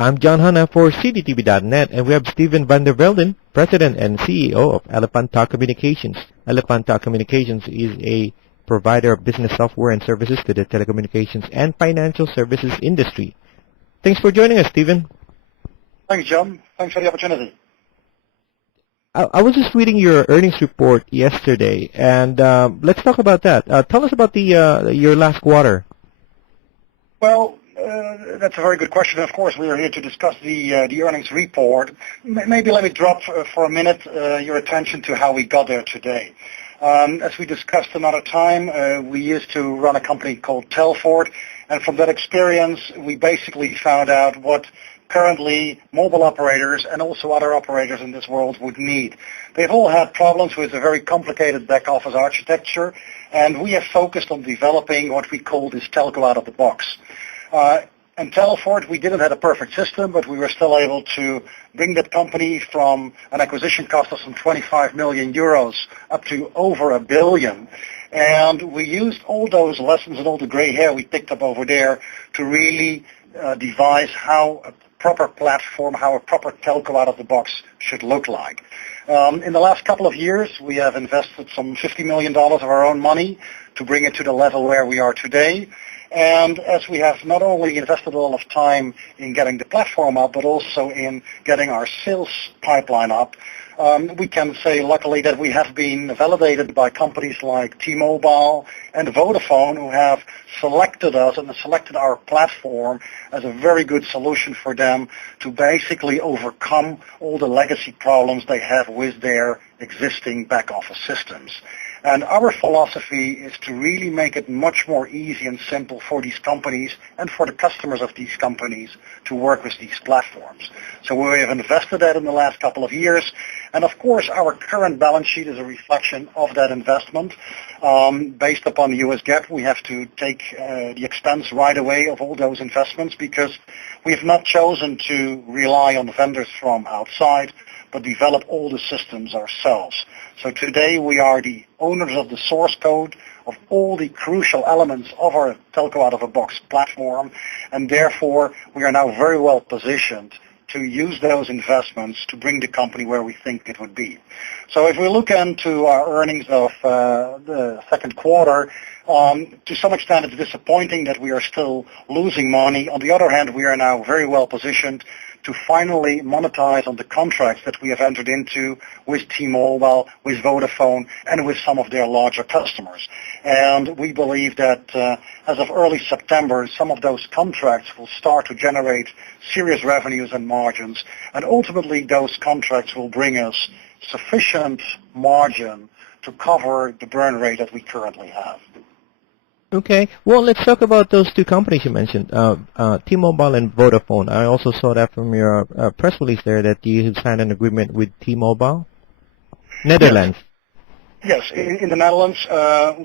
I'm John Hanna for CDTV.net, and we have Steven van der Velden, President and CEO of Elephant Talk Communications. Elephant Talk Communications is a provider of business software and services to the telecommunications and financial services industry. Thanks for joining us, Steven. Thanks, John. Thanks for the opportunity. I was just reading your earnings report yesterday, and let's talk about that. Tell us about your last quarter. Well, that's a very good question. Of course, we are here to discuss the earnings report. Maybe let me drop for a minute your attention to how we got there today. As we discussed another time, we used to run a company called Telfort, and from that experience, we basically found out what currently mobile operators and also other operators in this world would need. They've all had problems with a very complicated back office architecture, and we have focused on developing what we call this telco out of the box. In Telfort, we didn't have a perfect system, but we were still able to bring that company from an acquisition cost of some 25 million euros up to over $1 billion. And we used all those lessons and all the gray hair we picked up over there to really devise how a proper platform, how a proper telco out of the box should look like. In the last couple of years, we have invested some $50 million of our own money to bring it to the level where we are today. And as we have not only invested a lot of time in getting the platform up, but also in getting our sales pipeline up, we can say luckily that we have been validated by companies like T-Mobile and Vodafone, who have selected us and selected our platform as a very good solution for them to basically overcome all the legacy problems they have with their existing back office systems. And our philosophy is to really make it much more easy and simple for these companies and for the customers of these companies to work with these platforms. So we have invested that in the last couple of years. And of course, our current balance sheet is a reflection of that investment. Based upon the US GAAP, we have to take the expense right away of all those investments because we have not chosen to rely on vendors from outside, but develop all the systems ourselves. So today we are the owners of the source code of all the crucial elements of our telco out-of-the-box platform, and therefore we are now very well positioned to use those investments to bring the company where we think it would be. So if we look into our earnings of the second quarter, to some extent it's disappointing that we are still losing money. On the other hand, we are now very well positioned to finally monetize on the contracts that we have entered into with T-Mobile, with Vodafone, and with some of their larger customers. And we believe that as of early September, some of those contracts will start to generate serious revenues and margins, and ultimately those contracts will bring us sufficient margin to cover the burn rate that we currently have. Okay. Well, let's talk about those two companies you mentioned, T-Mobile and Vodafone. I also saw that from your press release there that you have signed an agreement with T-Mobile. Netherlands. Yes, in the Netherlands,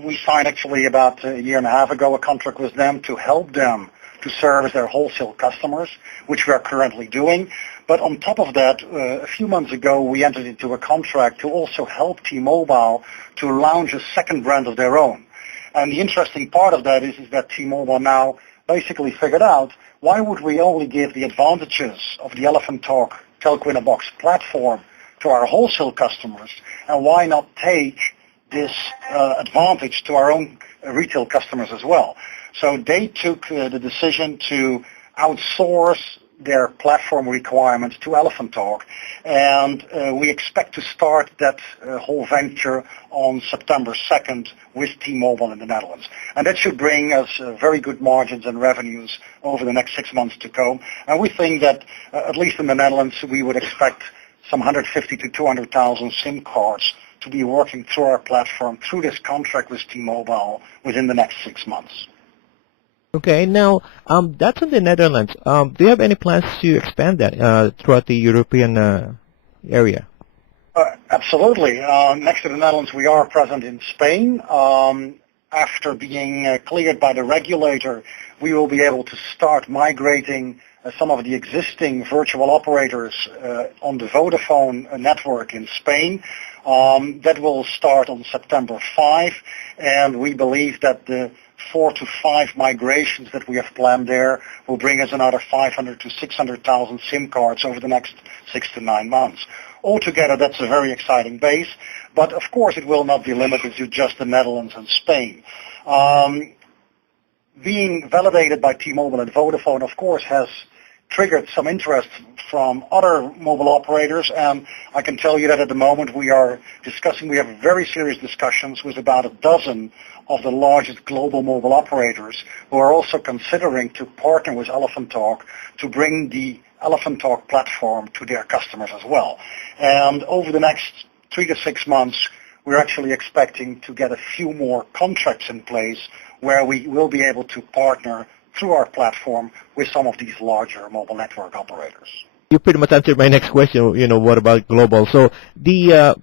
we signed actually about a year and a half ago a contract with them to help them to service their wholesale customers, which we are currently doing. But on top of that, a few months ago, we entered into a contract to also help T-Mobile to launch a second brand of their own. And the interesting part of that is that T-Mobile now basically figured out why would we only give the advantages of the Elephant Talk Telco in a Box platform to our wholesale customers, and why not take this advantage to our own retail customers as well. So they took the decision to outsource their platform requirements to Elephant Talk, and we expect to start that whole venture on September 2nd with T-Mobile in the Netherlands. And that should bring us very good margins and revenues over the next 6 months to come. And we think that, at least in the Netherlands, we would expect some 150 to 200,000 SIM cards to be working through our platform through this contract with T-Mobile within the next 6 months. Okay, now that's in the Netherlands. Do you have any plans to expand that throughout the European area? Absolutely. Next to the Netherlands, we are present in Spain. After being cleared by the regulator, we will be able to start migrating some of the existing virtual operators on the Vodafone network in Spain. That will start on September 5, and we believe that the 4 to 5 migrations that we have planned there will bring us another 500 to 600,000 SIM cards over the next 6 to 9 months. Altogether, that's a very exciting base, but of course it will not be limited to just the Netherlands and Spain. Being validated by T-Mobile and Vodafone, of course, has triggered some interest from other mobile operators, and I can tell you that at the moment we have very serious discussions with about a dozen of the largest global mobile operators who are also considering to partner with Elephant Talk to bring the Elephant Talk platform to their customers as well. And over the next 3 to 6 months, we're actually expecting to get a few more contracts in place where we will be able to partner through our platform with some of these larger mobile network operators. You pretty much answered my next question, what about global? So the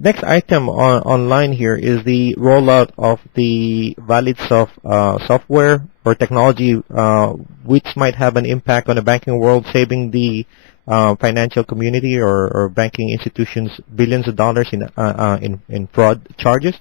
next item online here is the rollout of the ValidSoft software or technology, which might have an impact on the banking world, saving the financial community or banking institutions billions of dollars in fraud charges.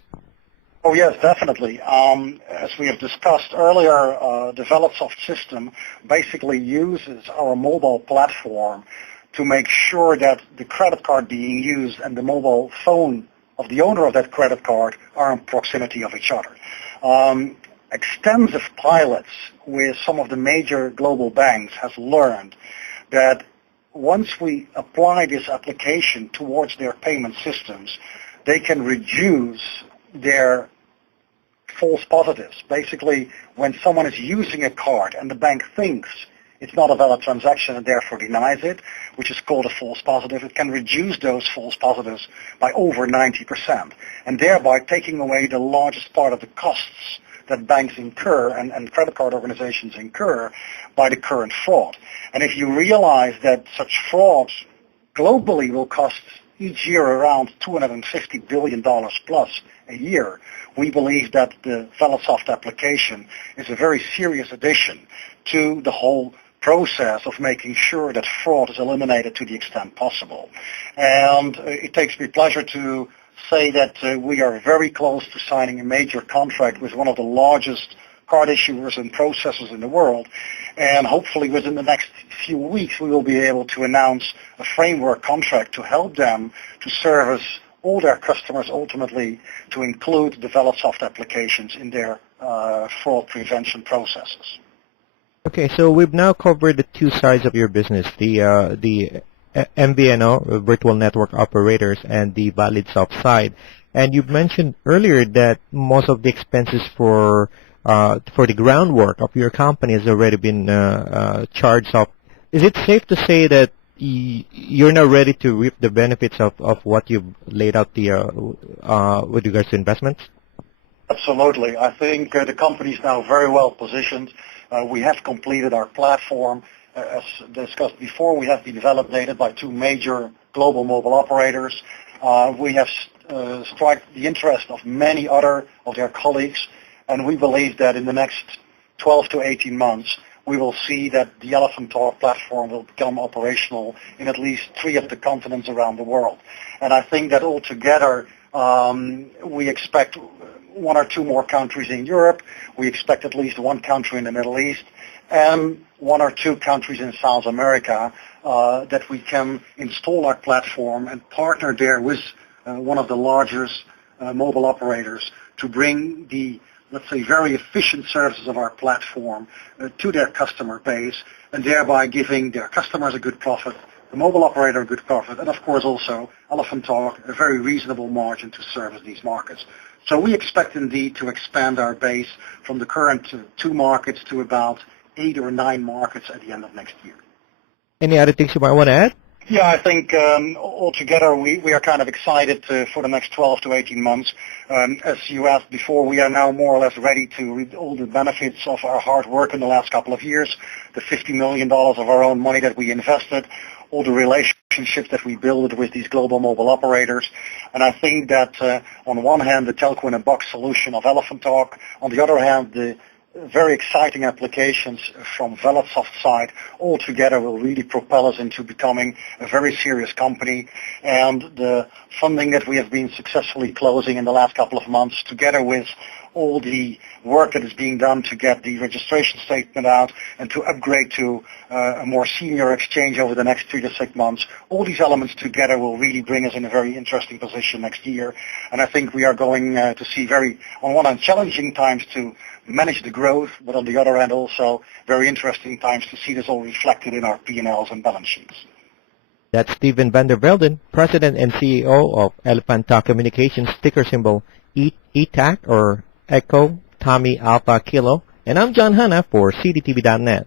Oh, yes, definitely. As we have discussed earlier, the ValidSoft system basically uses our mobile platform to make sure that the credit card being used and the mobile phone of the owner of that credit card are in proximity of each other. Extensive pilots with some of the major global banks has learned that once we apply this application towards their payment systems, they can reduce their false positives. Basically, when someone is using a card and the bank thinks it's not a valid transaction and therefore denies it, which is called a false positive, it can reduce those false positives by over 90%, and thereby taking away the largest part of the costs that banks incur and credit card organizations incur by the current fraud. And if you realize that such frauds globally will cost each year around $250 billion plus a year, we believe that the ValidSoft application is a very serious addition to the whole process of making sure that fraud is eliminated to the extent possible. And it takes me pleasure to say that we are very close to signing a major contract with one of the largest card issuers and processors in the world. And hopefully within the next few weeks, we will be able to announce a framework contract to help them to service all their customers, ultimately to include the ValidSoft applications in their fraud prevention processes. Okay, so we've now covered the two sides of your business, the MVNO, virtual network operators, and the ValidSoft side. And you've mentioned earlier that most of the expenses for the groundwork of your company has already been charged off. Is it safe to say that you're now ready to reap the benefits of what you've laid out with regards to investments? Absolutely. I think the company is now very well positioned. We have completed our platform. As discussed before, we have been validated by two major global mobile operators. We have struck the interest of many other of their colleagues, and we believe that in the next 12 to 18 months, we will see that the Elephant Talk platform will become operational in at least 3 of the continents around the world. And I think that altogether, we expect 1 or 2 more countries in Europe. We expect at least 1 country in the Middle East and 1 or 2 countries in South America that we can install our platform and partner there with one of the largest mobile operators to bring the, let's say, very efficient services of our platform to their customer base, and thereby giving their customers a good profit, the mobile operator a good profit, and of course also Elephant Talk a very reasonable margin to service these markets. So we expect indeed to expand our base from the current 2 markets to about 8 or 9 markets at the end of next year. Any other things you might want to add? Yeah, I think altogether we are kind of excited for the next 12 to 18 months. As you asked before, we are now more or less ready to reap all the benefits of our hard work in the last couple of years, the $50 million of our own money that we invested, all the relationships that we built with these global mobile operators. And I think that on one hand, the telco in a box solution of Elephant Talk, on the other hand, the very exciting applications from ValidSoft side all together will really propel us into becoming a very serious company. And the funding that we have been successfully closing in the last couple of months, together with all the work that is being done to get the registration statement out and to upgrade to a more senior exchange over the next 3 to 6 months. All these elements together will really bring us in a very interesting position next year. And I think we are going to see on one hand, challenging times to manage the growth, but on the other hand also very interesting times to see this all reflected in our P&Ls and balance sheets. That's Steven van der Velden, President and CEO of Elephant Talk Communications, ticker symbol ETAC or Echo Tommy Alpha Kilo. And I'm John Hanna for CDTV.net.